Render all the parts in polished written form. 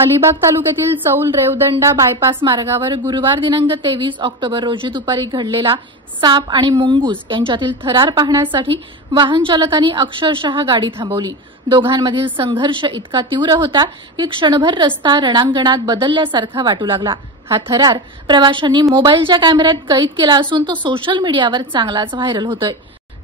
अलिबाग तालुक्यातील चौल रेवदंडा बायपास मार्गावर गुरुवार दिनांक 23 ऑक्टोबर रोजी दुपारी घडलेला साप आणि मुंगूस यांच्यातील थरार पाहण्यासाठी वाहन चालकांनी अक्षरशः गाडी थांबवली। दोघांमधील संघर्ष इतका तीव्र होता की क्षणभर रस्ता रणांगणात बदलल्यासारखा वाटू लागला। हा थरार प्रवाशांनी मोबाईलच्या कॅमेऱ्यात कैद केला असून तो सोशल मीडियावर चांगलाच व्हायरल होतोय।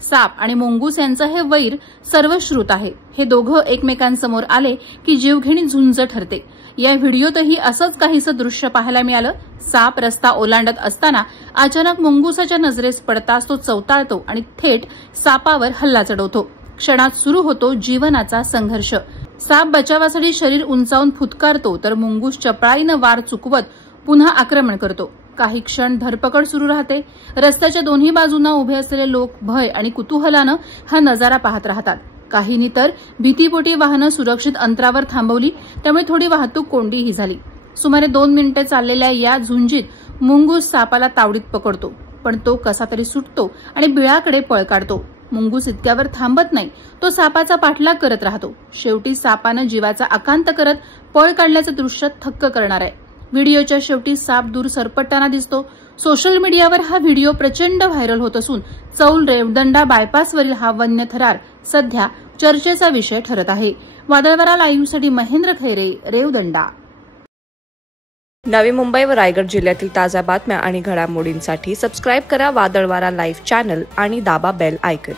साप आणि मुंगूस यांचं हे वैर सर्वश्रुत आहे। हे दोघं एकमेकांसमोर आले की जीवघेणी झुंज ठरते। या व्हिडिओतही असंच काहीसं दृश्य पाहायला मिळालं। साप रस्ता ओलांडत असताना अचानक मुंगूसाच्या नजरेस पडताच तो चवताळतो आणि थेट सापावर हल्ला चढवतो। क्षणात सुरू होतो जीवनाचा संघर्ष। साप बचावासाठी शरीर उंचावून फुटकारतो तर मुंगूस चपळाईनं वार चुकवत पुन्हा आक्रमण करतो। काही क्षण धरपकड सुरू राहते। रस्त्याच्या दोन्ही बाजूंना उभे असलेले लोक भय आणि कुतूहलानं हा नजारा पाहत राहतात। काहींनी तर भीतीपोटी वाहनं सुरक्षित अंतरावर थांबवली, त्यामुळे थोडी वाहतूक कोंडीही झाली। सुमारे 2 मिनिटे चाललेल्या या झुंजीत मुंगूस सापाला तावडीत पकडतो, पण तो कसा तरी सुटतो आणि बिळाकडे पळ काढतो। मुंगूस इतक्यावर थांबत नाही, तो सापाचा पाठलाग करत राहतो। शेवटी सापानं जीवाचा आकांत करत पळ काढल्याचं दृश्य थक्क करणार आहे। व्हिडिओच्या शेवटी साप दूर सरपटताना दिसतो। सोशल मीडियावर हा व्हिडिओ प्रचंड व्हायरल होत असून चौल रेवदंडा बायपासवरील हा वन्य थरार सध्या चर्चेचा विषय ठरत आहे। वादळवारा लाईव्हसाठी महेंद्र खैरे, रेवदंडा। नवी मुंबई व रायगड जिल्ह्यातील ताज्या बातम्या आणि घडामोडींसाठी सबस्क्राईब करा वादळवारा लाईव्ह चॅनल आणि दाबा बेल आयकॉन।